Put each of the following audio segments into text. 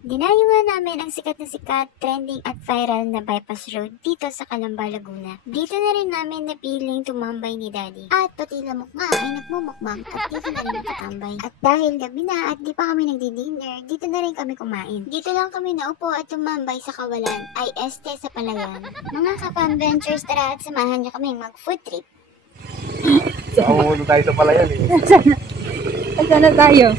Dinayo nga namin ang sikat na sikat, trending at viral na bypass road dito sa Calamba, Laguna. Dito na rin namin napiling tumambay ni Daddy. At pati lamok nga ay nagmumukbang at dito na rin nakatambay. At dahil gabi na at di pa kami nagdi-dinner, dito na rin kami kumain. Dito lang kami naupo at tumambay sa kawalan ay este sa palayan. Mga kapam ventures, tara at samahan niyo kami mag-food trip. Ako tayo sa palayan eh. Saan na tayo?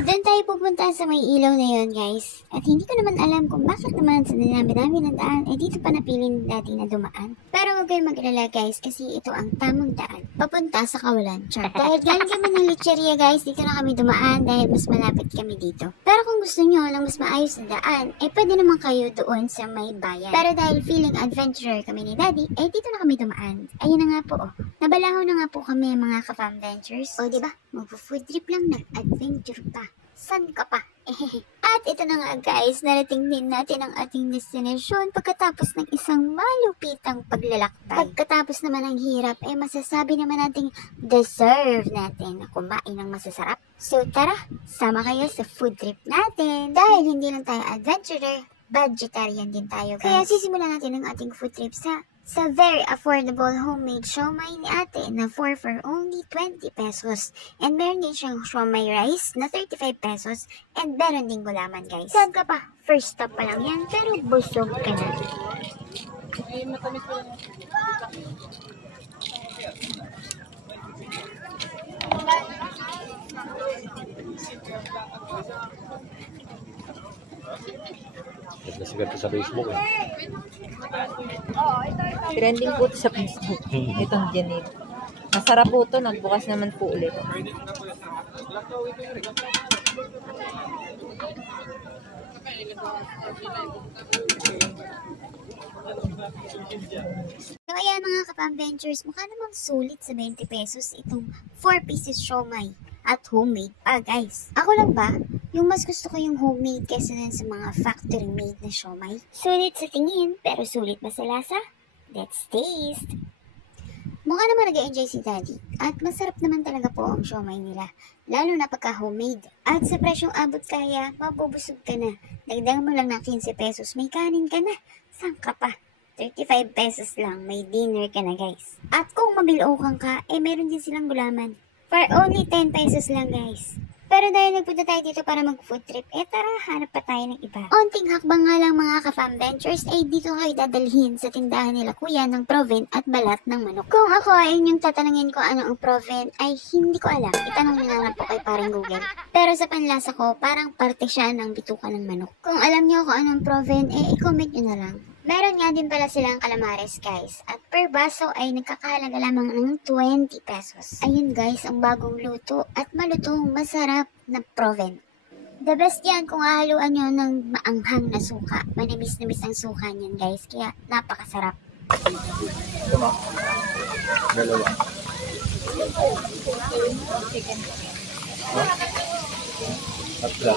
Doon tayo pupunta sa may ilaw na yun, guys. At hindi ko naman alam kung bakit naman sa dinami-dami ng daan, dito pa napili natin na dumaan. Pero huwag kayong mag-alala, guys, kasi ito ang tamang daan. Papunta sa kawalan. Char. Dahil galing kami ng lecheria, guys, dito na kami dumaan dahil mas malapit kami dito. Pero kung gusto nyo ng mas maayos na daan, pwede naman kayo doon sa may bayan. Pero dahil feeling adventurer kami ni Daddy, dito na kami dumaan. Ayun na nga po, oh. Nabalaho na nga po kami, mga ka-fam ventures. O, diba? Mag-food trip lang, nag-adventure pa. San ka pa? At ito na nga, guys, narating din natin ang ating destinasyon pagkatapos ng isang malupitang paglalakbay. Pagkatapos naman ng hirap, masasabi naman nating deserve natin na kumain ng masasarap. So tara, sama kayo sa food trip natin. Dahil hindi lang tayo adventurer, vegetarian din tayo, guys. Kaya sisimulan natin ang ating food trip sa very affordable homemade siomai ni ate na for only 20 pesos. And meron din siyang siomai rice na 35 pesos. And meron din gulaman, guys. Saan ka pa? First stop pa lang yan, pero busog ka na. Sigat sa Facebook eh. Trending po sa Facebook. Itong Janet. Masarap po ito. Nagbukas naman po ulit. Kaya mga kapam ventures, mukha namang sulit sa 20 pesos itong 4 pieces siomai. At homemade pa, guys. Ako lang ba? Yung mas gusto ko yung homemade kesa dun sa mga factory made na siomai. Sulit sa tingin, pero sulit ba sa lasa? Let's taste! Mukha naman nag-enjoy si Daddy. At masarap naman talaga po ang siomai nila. Lalo na pagka homemade. At sa presyong abot kaya, mabubusog ka na. Dagdagan mo lang ng 15 pesos, may kanin ka na. Saan ka pa? 35 pesos lang, may dinner ka na, guys. At kung mabilaukan ka, meron din silang gulaman. For only 10 pesos lang, guys. Pero dahil nagpunta tayo dito para mag-food trip, tara, hanap pa tayo ng iba. Onting hakbang nga lang mga ka-fam ventures, dito kayo dadalhin sa tindahan nila kuya ng proven at balat ng manok. Kung ako ay inyong tatanungin ko ano ang proven, ay hindi ko alam. Itanong nyo na lang po kay parang Google. Pero sa panlasa ko, parang parte siya ng bituka ng manok. Kung alam nyo kung anong proven, i-comment nyo na lang. Meron nga din pala silang calamares, guys. At per baso ay nagkakahalaga lamang ng 20 pesos. Ayun, guys, ang bagong luto at malutong masarap na proven. The best yan kung hahaluan nyo ng maanghang na suka. Manamis-namis ang suka niyan, guys. Kaya napakasarap. Tama. Dalawa. Tatla.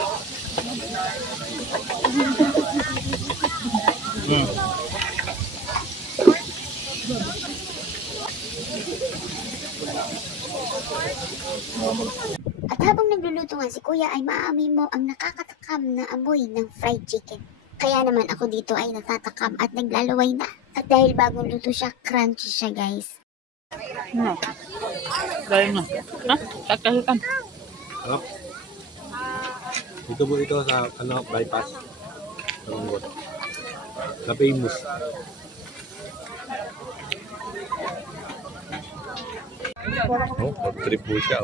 At habang nagluluto nga si kuya ay maaamoy mo ang nakakatakam na amoy ng fried chicken. Kaya naman ako dito ay natatakam at naglalaway na. At dahil bagong luto siya, crunchy siya, guys. No. Dahil na. Ha? Kakalikan. Sarap. Dito po ito sa bypass. Sa famous. Trip po siya.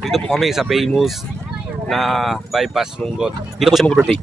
Dito po kami sa famous na bypass Lunggot. Dito po siya mag-birthday.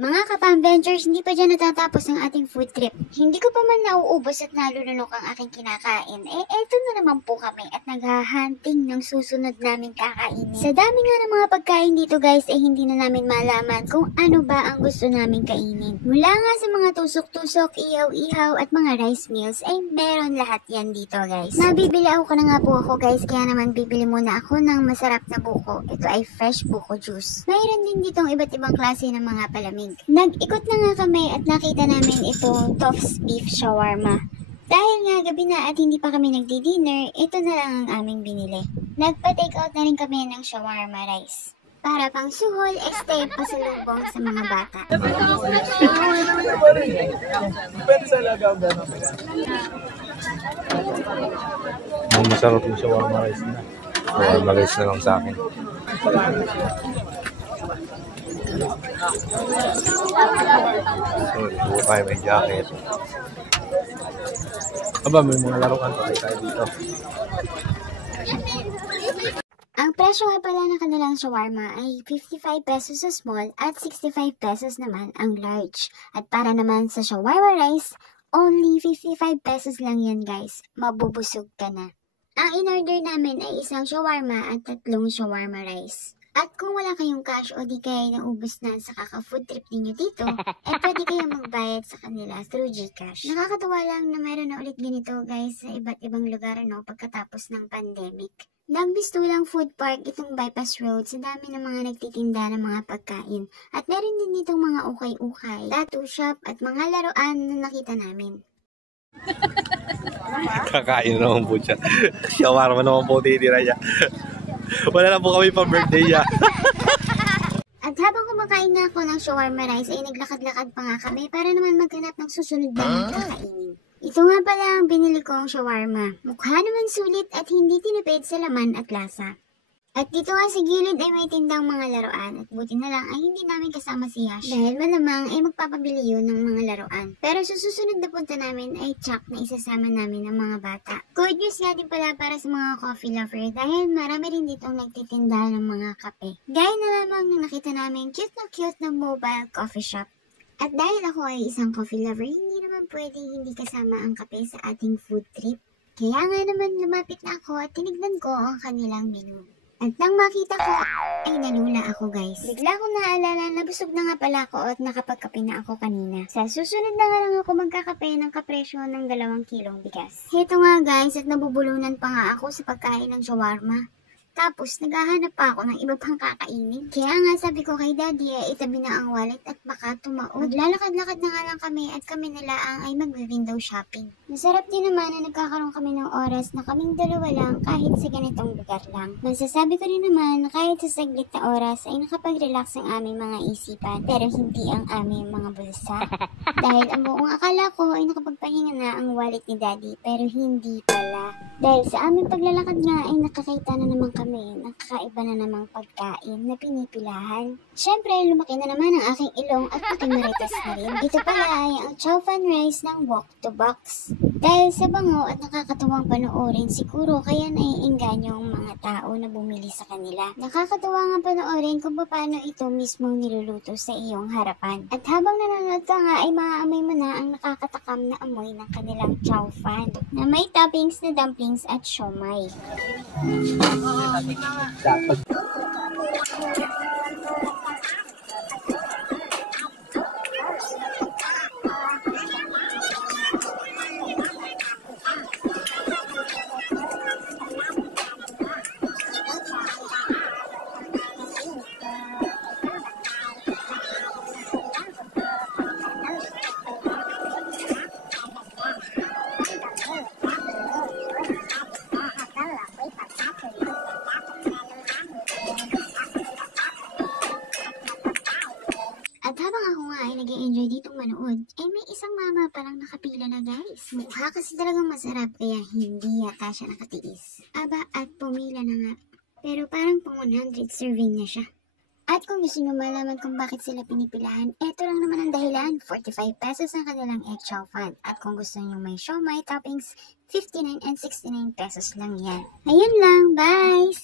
Mga ka-fam ventures, hindi pa dyan natatapos ang ating food trip. Hindi ko pa man nauubos at nalulunok ang aking kinakain. Eto na naman po kami at naghahunting ng susunod naming kakainin. Sa dami nga ng mga pagkain dito, guys, hindi na namin malaman kung ano ba ang gusto naming kainin. Mula nga sa mga tusok-tusok, ihaw-ihaw at mga rice meals, meron lahat yan dito, guys. Nabibili ako na nga po ako, guys, kaya naman bibili muna ako ng masarap na buko. Ito ay fresh buko juice. Mayroon din ditong iba't ibang klase ng mga palamig. Nag-ikot na nga kami at nakita namin itong Toff's Beef Shawarma. Dahil nga gabi na at hindi pa kami nagdi-dinner, ito na lang ang aming binili. Nagpa-take out na rin kami ng shawarma rice. Para pang suhol, pasalubong sa mga bata. Masarap yung shawarma rice na. Shawarma rice na lang sa akin. So, ito tayo may jacket. Aba, may mga laruan pa tayo dito. Ang presyo nga pala ng kanilang shawarma ay 55 pesos sa small at 65 pesos naman ang large. At para naman sa shawarma rice, only 55 pesos lang yan guys. Mabubusog ka na. Ang in-order namin ay isang shawarma at 3 shawarma rice. At kung wala kayong cash o di kayo naubos na sa kaka-food trip ninyo dito, pwede kayong magbayad sa kanila through GCash. Nakakatuwa lang na meron na ulit ganito guys sa iba't ibang lugar pagkatapos ng pandemic. Nagbistulang food park itong bypass road sa dami ng mga nagtitinda ng mga pagkain. At meron din ditong mga ukay-ukay, tattoo shop at mga laruan na nakita namin. Kakain naman po siya. Shawarma naman po titira niya. Wala na po kami pa birthday niya. At habang kumakain na ako ng shawarma rice ay naglakad-lakad pa nga kami para naman maghanap ng susunod na kakainin. Ito nga pala ang binili kong shawarma. Mukha naman sulit at hindi tinipid sa laman at lasa. At dito nga sa gilid ay may tindang mga laruan at buti na lang ay hindi namin kasama si Yash dahil malamang ay magpapabili yun ng mga laruan. Pero sa susunod na punta namin ay tsak na isasama namin ang mga bata. Good news nga din pala para sa mga coffee lover dahil marami rin ditong nagtitinda ng mga kape. Gaya na lamang nung nakita namin cute na mobile coffee shop. At dahil ako ay isang coffee lover, hindi naman pwedeng hindi kasama ang kape sa ating food trip. Kaya nga naman lumapit na ako at tinignan ko ang kanilang menu. At nang makita ko, ay nalula ako guys. Bigla ko naalala na busog na nga pala ako at nakapagkape na ako kanina. Sa susunod na nga lang ako magkakape ng kapresyo ng 2 kilong bigas. Heto nga guys at nabubulunan pa nga ako sa pagkain ng shawarma. Tapos, naghahanap pa ako ng iba pang kakainin. Kaya nga sabi ko kay daddy itabi na ang wallet at baka tumaod. Maglalakad-lakad na nga lang kami at kami nalaang ay mag-window shopping. Masarap din naman na nagkakaroon kami ng oras na kaming dalawa lang kahit sa ganitong lugar lang. Masasabi ko rin naman na kahit sa saglit na oras ay nakapag-relax ang aming mga isipan pero hindi ang aming mga bulsa. Dahil ang buong akala ko ay nakapagpahinga na ang wallet ni daddy pero hindi pala. Dahil sa aming paglalakad nga ay nakakita na naman kami ng kakaiba na namang pagkain na pinipilahan. Siyempre, lumaki na naman ang aking ilong at pakimarites na rin. Ito pala ay ang chow fan rice ng Walk to Box. Dahil sa bango at nakakatuwang panoorin, siguro kaya naiinganyo ang mga tao na bumili sa kanila. Nakakatuwa nga panoorin kung paano ito mismo niluluto sa iyong harapan. At habang nanonood ka nga ay maaamoy mo na ang nakakatakam na amoy ng kanilang chow fan na may toppings na dumplings at siomai. At habang ako nga ay nag-i-enjoy ditong manood, may isang mama palang nakapila na guys. Mukha kasi talagang masarap kaya hindi yata siya nakatiis. Aba at pumila na nga. Pero parang pang 100 serving na siya. At kung gusto nyo malaman kung bakit sila pinipilahan, eto lang naman ang dahilan. 45 pesos ang kanilang egg chow fan. At kung gusto nyo may siomai toppings, 59 and 69 pesos lang yan. Ayun lang, bye!